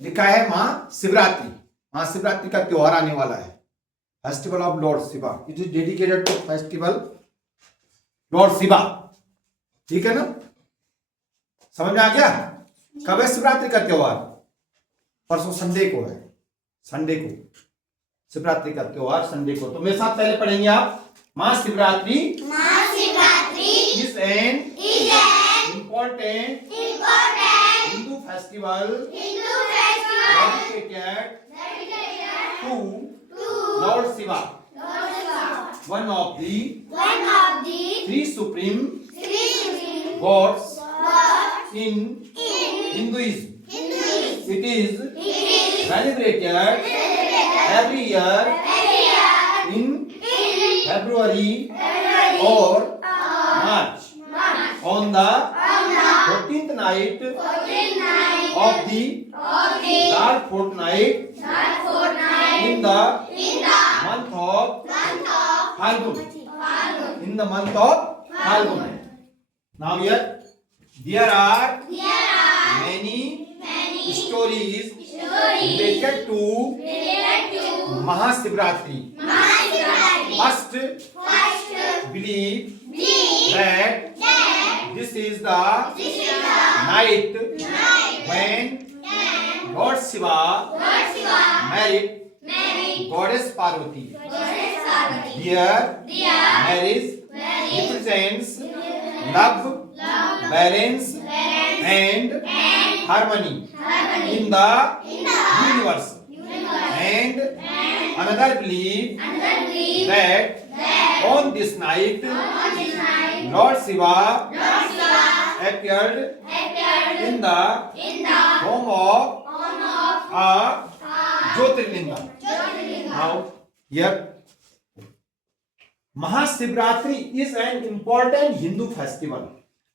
लिखा है महाशिवरात्रि। महाशिवरात्रि का त्योहार आने वाला है, festival of lord Shiva. It is dedicated to festival lord Shiva. ठीक है ना, समझ में आ गया? कब है शिवरात्रि का त्योहार? परसों संडे को है, संडे को शिवरात्रि का त्योहार, संडे को। तो मेरे साथ पहले पढ़ेंगे आप। Mahashivratri is an important Hindu festival dedicated to Lord Shiva, one of the three supreme gods in Hinduism. It is celebrated every year in February or March on the 14th night of the dark fortnight in the month of Phalgun. In the month of Phalgun. Now here there are many stories related to Mahashivratri. First, believe that this is the night when Lord Shiva married Goddess Parvati. Their marriage represents love, balance, and harmony in the universe. And another belief that on this night Lord Shiva appeared in the form of a Jyotirlinga. Now here Mahashivratri is an important Hindu festival.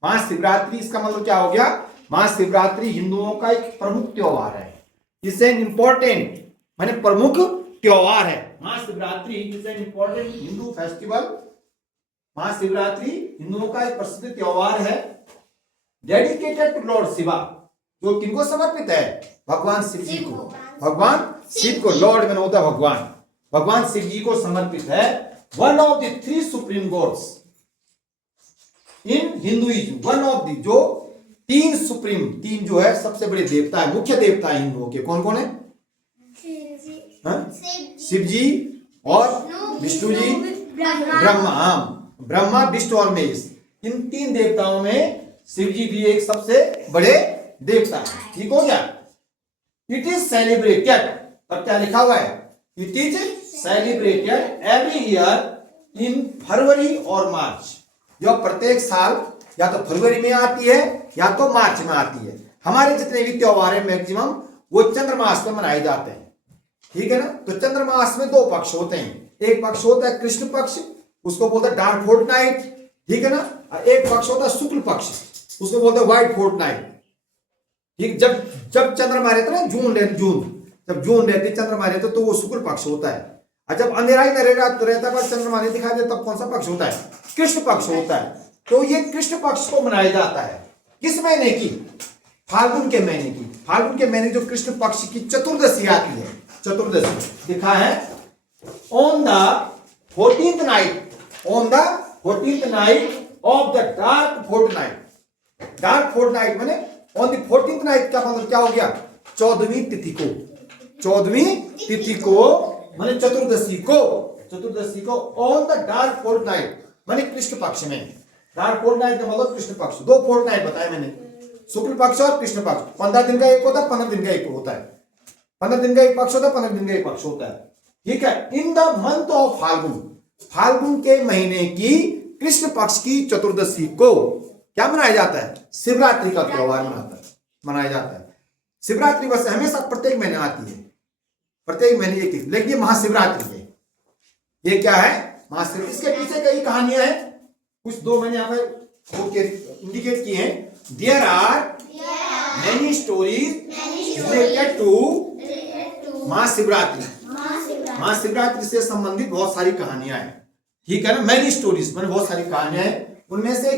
Mahashivratri इसका मतलब क्या हो गया? महाशिवरात्रि हिंदुओं का एक प्रमुख त्योहार है। इज एन इंपॉर्टेंट माने प्रमुख त्योहार है। Mahashivratri is an important Hindu festival. Mahashivratri हिंदुओं का एक प्रसिद्ध त्योहार है, डेडिकेटेड टू लॉर्ड शिवा, जो किनको समर्पित है? भगवान शिव जी को। भगवान शिव को, लॉर्ड में होता है भगवान, भगवान शिव जी को समर्पित है। One of the three supreme gods in Hinduism, one of the, जो तीन सुप्रीम, तीन जो है सबसे बड़े देवता है, मुख्य देवता है हिंदुओं के। कौन कौन है? शिव जी और विष्णु जी, ब्रह्मा, ब्रह्मा विष्णु और महेश। इन तीन देवताओं में शिव जी भी एक सबसे बड़े देवता है। ठीक हो गया? इट इज सेलिब्रेटेड, अब क्या लिखा हुआ है? It is celebrated every year in February और मार्च। जो प्रत्येक साल या तो फरवरी में आती है या तो मार्च में आती है। हमारे जितने भी त्योहार है मैक्सिमम वो चंद्रमास में मनाए जाते हैं। ठीक है ना? तो चंद्रमास में दो पक्ष होते हैं। एक पक्ष होता है कृष्ण पक्ष, उसको बोलते हैं डार्क फोर्टनाइट। ठीक है ना? और एक पक्ष होता है शुक्ल पक्ष, उसको बोलते हैं व्हाइट फोर्टनाइट। ठीक, जब चंद्रमा रहता है ना, जब जून रहती है चंद्रमा रहता तो वो शुक्ल पक्ष होता है। और जब अंधेरा ही न रहता है, चंद्रमा नहीं दिखाई देता, तब कौन सा पक्ष होता है? कृष्ण पक्ष होता है। तो ये कृष्ण पक्ष को मनाया जाता है किस महीने की? फाल्गुन के महीने की। फाल्गुन के महीने जो कृष्ण पक्ष की चतुर्दशी आती है, चतुर्दशी लिखा है on the 14th night, on the 14th night of the dark fortnight. Dark fortnight माने ऑन द 14th नाइट का मतलब क्या हो गया? 14वीं तिथि को, 14वीं तिथि को माने चतुर्दशी को ऑन द डार्क फोर्टनाइट माने कृष्ण पक्ष में। डार्क फोर्टनाइट का मतलब कृष्ण पक्ष। दो फोर्टनाइट बताया मैंने, शुक्ल पक्ष और कृष्ण पक्ष। 15 दिन का एक होता है, 15 दिन का एक होता है। 15 दिन का एक पक्ष होता है, 15 दिन का एक पक्ष होता है। ठीक है? In the month of Phalgun, Phalgun के महीने की कृष्ण पक्ष की चतुर्दशी को क्या मनाया जाता है? शिवरात्रि का त्योहार मनाया जाता है। शिवरात्रि वैसे हमेशा प्रत्येक महीने आती है, प्रत्येक महीने एक, लेकिन ये महाशिवरात्रि है। ये क्या है? महाशिवरात्रि। इसके पीछे कई कहानियां हैं, कुछ दो मैंने यहाँ पे इंडिकेट किए हैं। There are many stories related to Mahashivratri. Mahashivratri से संबंधित बहुत सारी कहानियां हैं। ठीक है ना? मेनी स्टोरीज मैंने बहुत सारी कहानियां हैं। उनमें से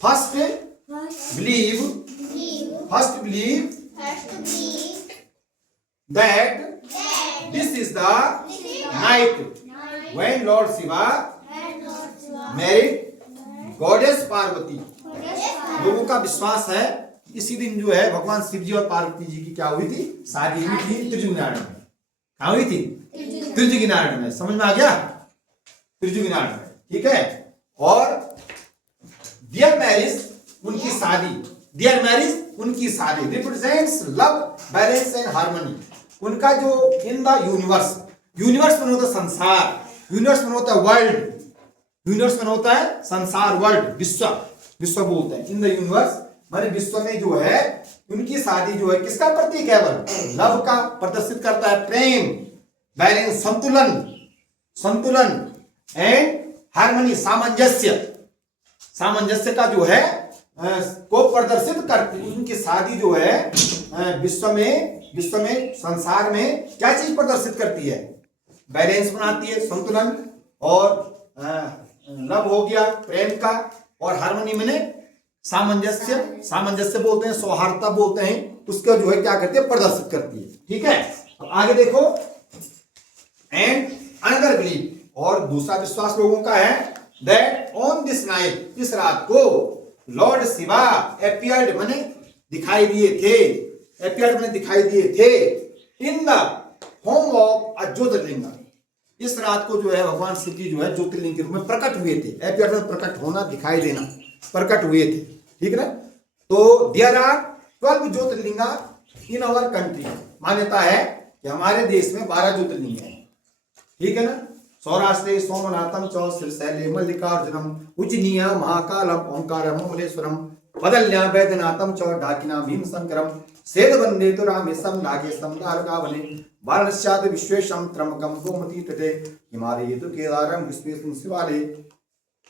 first believe that this is the night when Lord Shiva married goddess Parvati. लोगों का विश्वास है इसी दिन जो है भगवान शिव जी और पार्वती जी की क्या हुई थी, शादी हुई थी त्रिजुगनारायण में। कहाँ हुई थी? त्रिजुगनारायण में। समझ में आ गया? त्रिजुगनारायण में, ठीक है। और देयर मैरिज, उनकी शादी, देयर मैरिज उनकी शादी represents love, balance and harmony. उनका जो इन द यूनिवर्स, यूनिवर्स में होता है संसार, यूनिवर्स में होता है वर्ल्ड, यूनिवर्स में होता है संसार, वर्ल्ड, विश्व, विश्व बोलते हैं। इन द यूनिवर्स माने विश्व में जो है उनकी शादी जो है किसका प्रतीक है? लव का प्रदर्शित करता है, प्रेम, बैलेंस, संतुलन, संतुलन एंड हार्मनी, सामंजस्य, सामंजस्य का जो है को प्रदर्शित करती। उनकी शादी जो है विश्व में संसार में क्या चीज प्रदर्शित करती है? बैलेंस बनाती है, संतुलन, और लव हो गया प्रेम का, और हार्मनी मैंने सामंजस्य, सामंजस्य बोलते हैं, सौहार्दता बोलते हैं, उसका जो है क्या करती है? प्रदर्शित करती है, ठीक है। अब आगे देखो, एंड अनदर बिलीफ, और दूसरा विश्वास लोगों का है दैट ऑन दिस नाइट, इस रात को लॉर्ड शिवा अपीयर्ड माने दिखाई दिए थे, अपीयर्ड माने दिखाई दिए थे in the home of a jyotirlinga. इस रात को जो है भगवान शिव जी जो है ज्योतिर्लिंग के रूप में प्रकट हुए थे। अपीयर्ड में प्रकट होना, दिखाई देना, प्रकट हुए थे, ठीक है ना। तो there are 12 jyotirlinga in our country. मान्यता है कि हमारे देश में 12 ज्योतिर्लिंग है, ठीक है ना। सौराष्ट्रे सोमनाथम च श्रीशैले मल्लिकार्जुनम उज्जनीय महाकालम ओंकारम ममलेश्वरम वदल्या वैद्यनाथम च डाकिना भीमशंकरम सेदवंदे तो रामेशम नागेशम द्वारकावने वाराणस्याद विश्वेशम त्र्यंबकम गोमती तटे हिमालये तो केदारम विश्वेशम शिवालये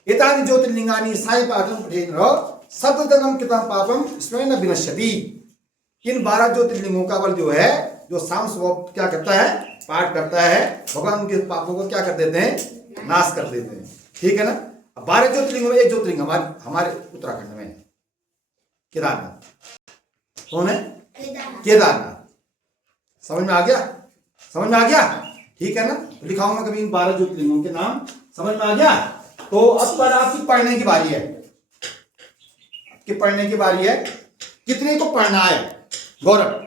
एतानि ज्योतिर्लिंगानि सायपाठं पठेत् सततम कितम पापम स्मरण विनश्यति। इन 12 ज्योतिर्लिंगों का बल जो है, जो शाम सुबह क्या करता है? पाठ करता है, भगवान उनके पापों को क्या कर देते हैं? नाश कर देते हैं, ठीक है ना। 12 ज्योतिर्लिंगों में एक ज्योतिर्लिंग हमारे उत्तराखंड में केदारनाथ। कौन है? केदारनाथ। समझ में आ गया? समझ में आ गया, ठीक है ना। लिखाऊंगा कभी इन 12 ज्योतिर्लिंगों के नाम, समझ में आ गया। तो अब पर आपकी पढ़ने की बारी है, आपकी पढ़ने की बारी है। कितने को पढ़ना है गौरव?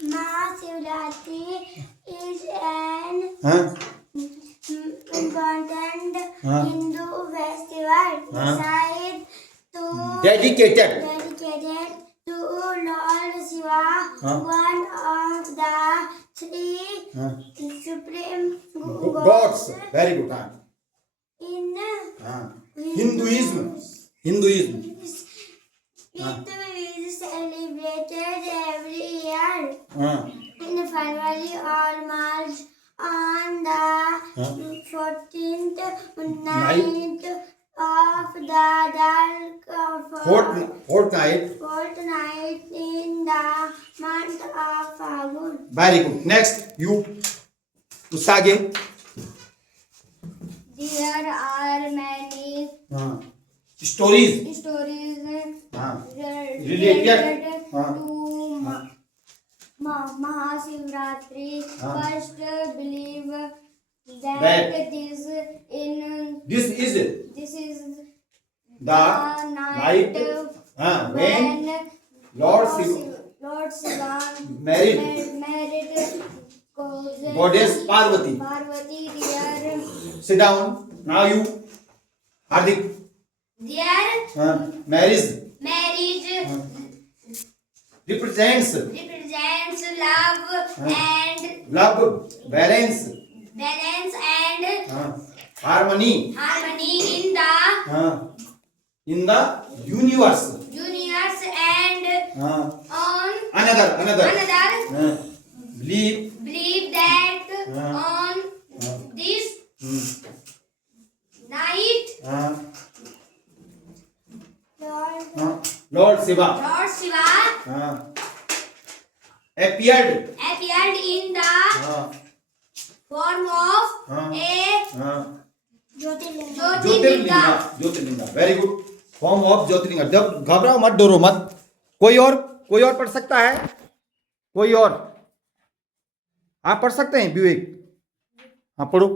Mahashivratri is an important Hindu festival dedicated to Lord Shiva, one of the three supreme gods. Very good. In Hinduism. It is celebrated every year in February or March on the 14th night of the dark fortnight in the month of August. Very good. Next, you. उससे आगे. There are many stories related to Mahashivratri. First, believe that this is the night when Lord Shiva married goddess Parvati. Dear, Sit down. Now you, Hardik. Marriage represents love, balance and harmony in the universe. And on Another believe that on this night Lord Shiva appeared in the form of a jyotirlinga. Very good. Form of jyotirlinga. जब घबराओ मत, डरो मत। कोई और पढ़ सकता है? कोई और? आप पढ़ सकते हैं विवेक? हाँ पढ़ो,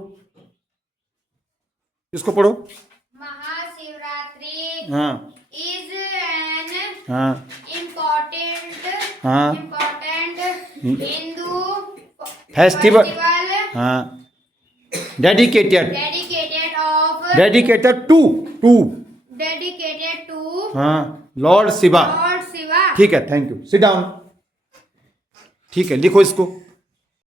इसको पढ़ो। महाशिवरात्रि हाँ is an हाँ important हाँ Hindu फेस्टिवल। festival हाँ डेडिकेटेड dedicated to हाँ लॉर्ड शिवा। Lord Shiva. ठीक है, थैंक यू, सिट डाउन। ठीक है, लिखो इसको।